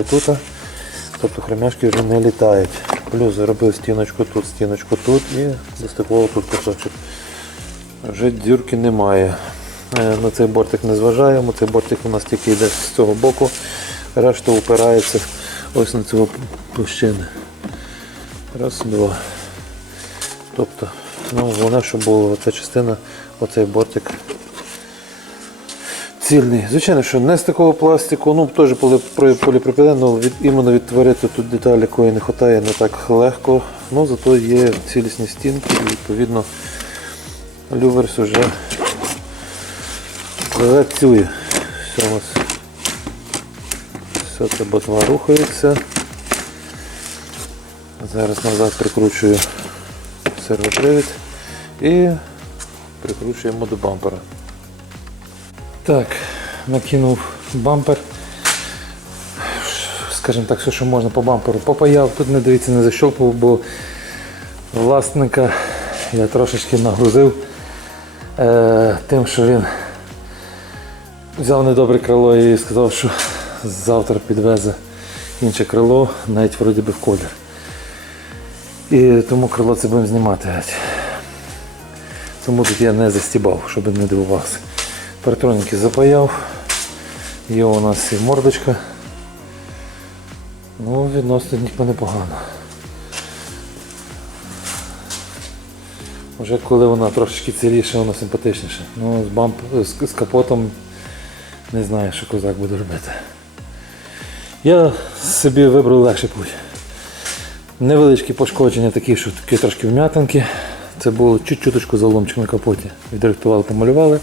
закріпив тут. Тобто хремяшки вже не літають. Плюс зробив стіночку тут, стіночку тут і застиклував тут кусочок. Вже дірки немає. Е, На цей бортик не зважаємо, цей бортик у нас тільки йде з цього боку, решта упирається ось на цього площини. Раз, два. Тобто, ну, головне, щоб була ця частина, оцей бортик цільний. Звичайно, що не з такого пластику, ну теж полі- поліпропілен, але від, іменно відтворити тут деталь, якої не вистачає, не так легко. Ну, зато є цілісні стінки і відповідно люверс уже працює. Все у нас все це ботва рухається. Зараз назад прикручую сервопривід і прикручуємо до бампера. Так, накинув бампер. Скажімо так, все, що можна по бамперу попаяв. Тут не дивіться, не защолкував, бо власника я трошечки нагрузив е, тим, що він взяв недобре крило і сказав, що завтра підвезе інше крило, навіть вроді би в колір. І тому крило це будемо знімати. Тому тут я не застібав, щоб не дивувався. Партроніки запаяв. Є у нас і мордочка. Ну, відносно ніби непогано. Вже коли вона трошечки ціліша, вона симпатичніша. Ну, з, бамп... з, з капотом не знаю, що козак буде робити. Я собі вибрав легший путь. Невеличкі пошкодження такі, що такі трошки вм'ятинки. Це було чуть-чуточку заломчик на капоті. Відрихтували, помалювали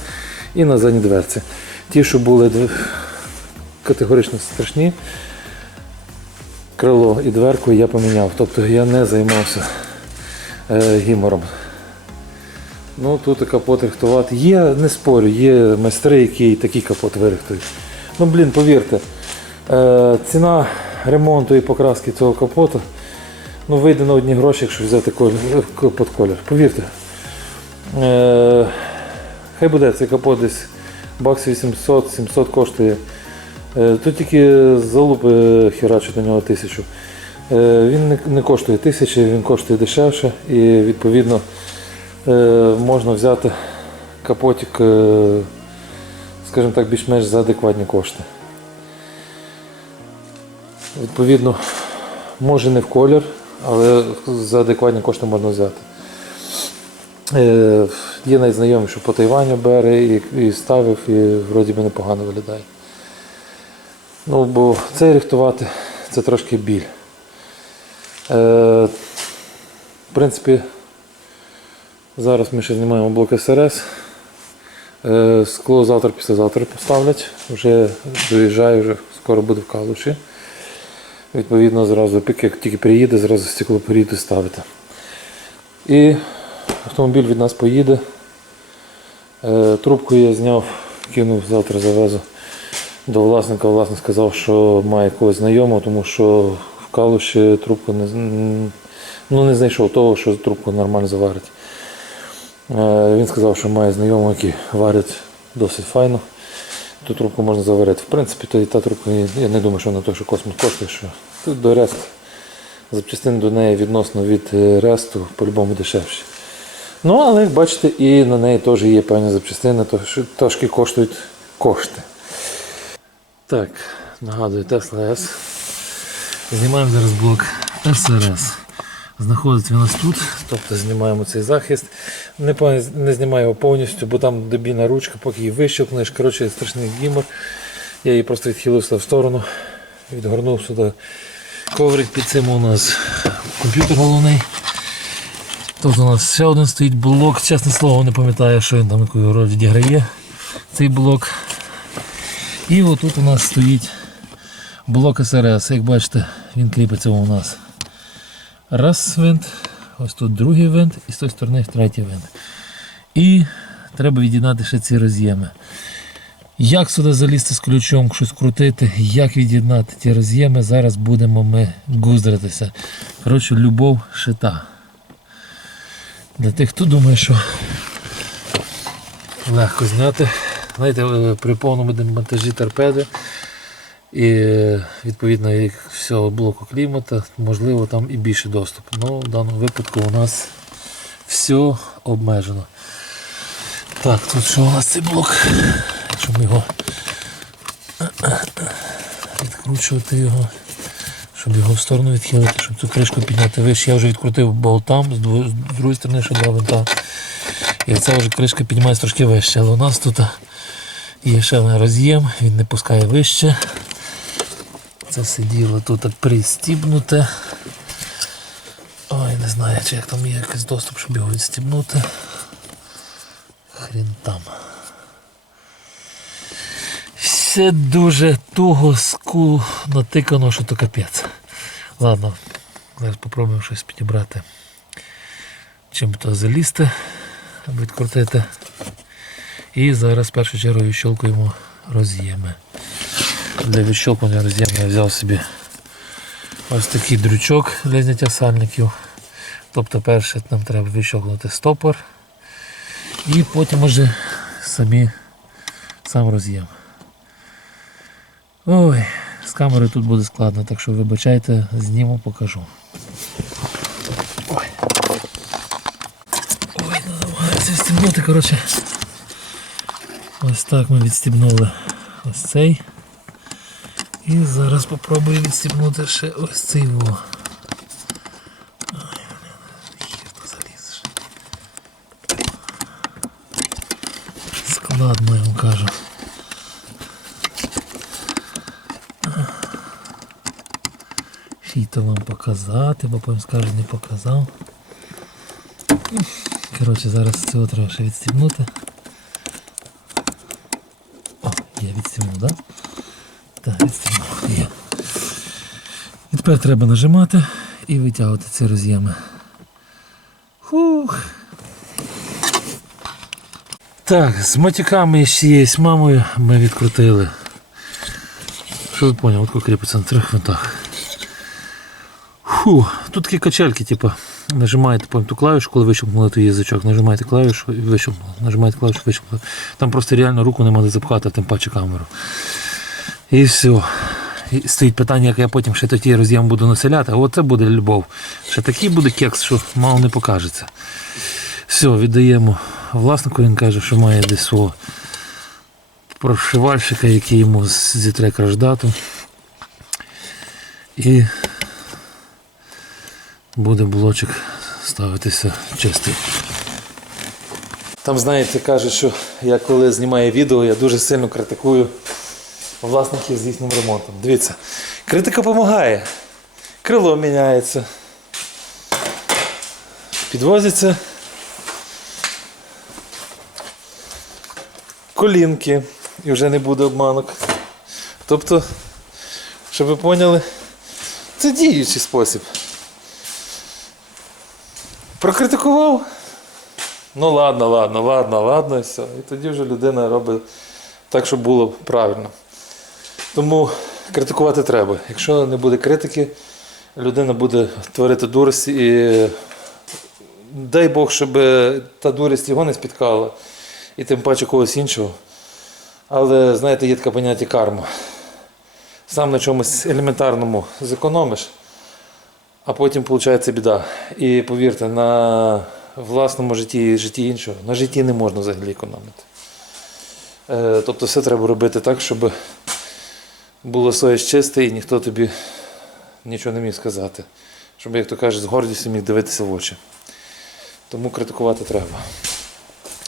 і на задні дверці. Ті, що були категорично страшні, крило і дверку я поміняв. Тобто я не займався е, гімором. Ну тут капот рихтувати. Є, не спорю, є майстри, які і такий капот вирихтують. Ну блін, повірте, е, ціна ремонту і покраски цього капоту ну, вийде на одні гроші, якщо взяти колір, капот колір. Повірте. Е, хай буде цей капот десь баксів 800-700 коштує. Е, тут тільки залупи херачать на нього тисячу. Е, він не, коштує тисячі, він коштує дешевше і відповідно е, можна взяти капотик, е, скажімо так, більш-менш за адекватні кошти. Відповідно, може не в колір, але за адекватні кошти можна взяти. Е, є навіть що по Тайваню бере і, і ставив, і вроді би непогано виглядає. Ну, бо це рихтувати це трошки біль. Е, в принципі, зараз ми ще знімаємо блок СРС. Е, скло завтра, післязавтра поставлять. Вже доїжджаю, вже скоро буде в Калуші. Відповідно, зразу, як тільки приїде, зразу стекло поріду ставити. І автомобіль від нас поїде. Е, трубку я зняв, кинув, завтра завезу до власника. Власник сказав, що має когось знайомого, тому що в Калуші трубку не, ну, не знайшов того, що трубку нормально заварить. Е, Він сказав, що має знайомого, який варить досить файно. Ту трубку можна заварити. В принципі, то і та трубка, я не думаю, що вона той, що космос коштує, що тут до рест, запчастини до неї відносно від е, ресту по-любому дешевші. Ну, але як бачите, і на неї теж є певні запчастини, що трошки коштують кошти. Так, нагадую, Tesla S. Знімаємо зараз блок SRS. Знаходиться він нас тут, тобто знімаємо цей захист. Не, не знімаю його повністю, бо там дебільна ручка, поки її вищелкнеш. Коротше, страшний гімор. Я її просто відхилив сюди в сторону, відгорнув сюди коврик під цим у нас комп'ютер головний. Тут у нас ще один стоїть блок, чесне слово, не пам'ятаю, що він там якою роль відіграє цей блок. І отут у нас стоїть блок СРС. Як бачите, він кріпиться у нас. Раз винт, ось тут другий винт і з тої сторони третій винт. І треба від'єднати ще ці роз'єми. Як сюди залізти з ключом, щось крутити, як від'єднати ті роз'єми, зараз будемо ми гуздритися. Коротше, любов шита. Для тих, хто думає, що легко зняти. Знаєте, е, при повному демонтажі торпеди І відповідно як всього блоку клімата, можливо, там і більше доступу. Ну, в даному випадку у нас все обмежено. Так, тут що у нас цей блок? Якщо ми його відкручувати його, щоб його в сторону відхилити, щоб цю кришку підняти вище. Я вже відкрутив болтам з другої сторони, ще два винта. І ця вже кришка піднімається трошки вище, але у нас тут є ще один роз'єм, він не пускає вище. Це все діло тут пристібнуте. Ой, не знаю, чи як там є якийсь доступ, щоб його відстібнути. Хрін там. Все дуже туго ску натикано, що то капець. Ладно, зараз спробуємо щось підібрати. Чим то залізти, відкрутити. І зараз в першу чергу відщолкуємо роз'єми. Для відщолкування роз'єму я взяв собі ось такий дрючок для зняття сальників. Тобто перше нам треба відщолкнути стопор і потім вже самі, сам роз'єм. Ой, з камери тут буде складно, так що вибачайте, зніму, покажу. Ой. Ой, ну намагаюся відстібнути, коротше. Ось так ми відстібнули ось цей. І зараз попробую відстібнути ще ось цей во. Складно, я вам кажу. Фіто вам показати, бо потім скажуть, не показав. Коротше, зараз цього треба ще відстібнути. О, я відстібнув, так? Так, відстібнув. Є. І тепер треба нажимати і витягувати ці роз'єми. Хух. Так, з матюками з чиєюсь мамою ми відкрутили. Що тут поняв? От кріпиться на трьох винтах. Фу, тут такі качельки, типу, нажимаєте ту клавішу, коли вищелкнули той язичок, нажимаєте клавішу і вищелкнули, нажимаєте клавішу, вищелкнули. Там просто реально руку не може запхати, тим паче камеру. І все. І стоїть питання, як я потім ще такий роз'єм буду населяти, а оце буде любов. Ще такий буде кекс, що мало не покажеться. Все, віддаємо власнику, він каже, що має десь свого прошивальщика, який йому зітре краждату. І буде блочок ставитися чистий. Там, знаєте, кажуть, що я коли знімаю відео, я дуже сильно критикую власників з їхнім ремонтом. Дивіться, критика допомагає. Крило міняється. Підвозяться колінки і вже не буде обманок. Тобто, щоб ви поняли, це діючий спосіб. Прокритикував. Ну ладно, ладно, ладно, ладно, і все. І тоді вже людина робить так, щоб було правильно. Тому критикувати треба. Якщо не буде критики, людина буде творити дурості і дай Бог, щоб та дурість його не спіткала, і тим паче когось іншого. Але знаєте, є таке поняття карма. Сам на чомусь елементарному зекономиш, а потім виходить біда. І повірте, на власному житті і житті іншого, на житті не можна взагалі економити. Е, Тобто все треба робити так, щоб було совість чисте і ніхто тобі нічого не міг сказати. Щоб, як то кажуть, з гордістю міг дивитися в очі. Тому критикувати треба.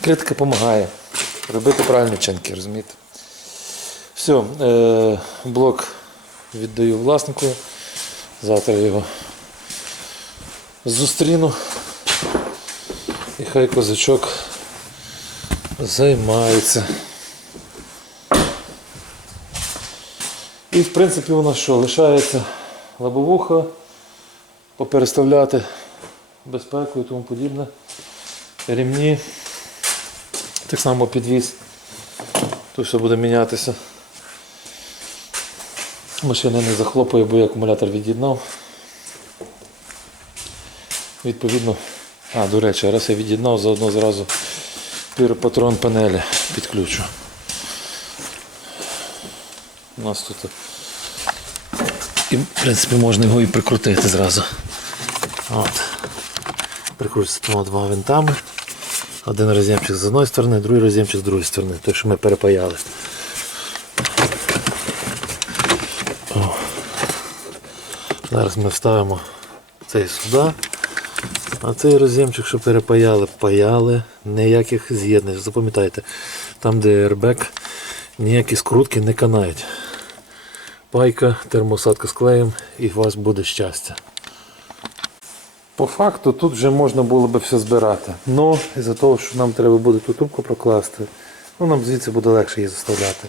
Критика допомагає робити правильні вчинки, розумієте? Все, блок віддаю власнику. Завтра його зустріну. І хай козачок займається. І в принципі у нас що? Лишається лобовуха, попереставляти безпеку і тому подібне. Рівні. Так само підвіз. Тут все буде мінятися. Машина не захлопує, бо я акумулятор від'єднав. Відповідно, а, до речі, раз я від'єднав, заодно зразу піропатрон панелі підключу. У нас тут І, в принципі, можна його і прикрутити зразу. От. Прикрутиться тому двома винтами. Один роз'ємчик з одної сторони, другий роз'ємчик з другої сторони, той, що ми перепаяли. О. Зараз ми вставимо цей сюди. А цей роз'ємчик, що перепаяли, паяли, ніяких з'єднань. Запам'ятайте, там, де airbag, ніякі скрутки не канають. Пайка, термосадка з клеєм і у вас буде щастя. По факту тут вже можна було би все збирати. Но із-за того, що нам треба буде ту трубку прокласти, ну нам звідси буде легше її заставляти.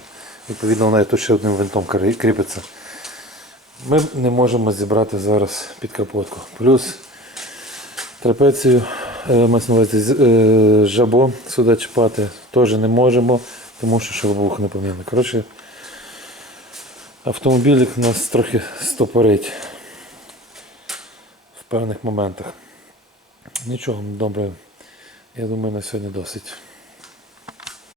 Відповідно, вона тут ще одним винтом кріпиться. Ми не можемо зібрати зараз під капотку. Плюс трапецію, е, увазі, е, жабо сюди чіпати теж не можемо, тому що шовбух не. Коротше, автомобілік нас трохи стопорить в певних моментах. Нічого, добре. Я думаю, на сьогодні досить.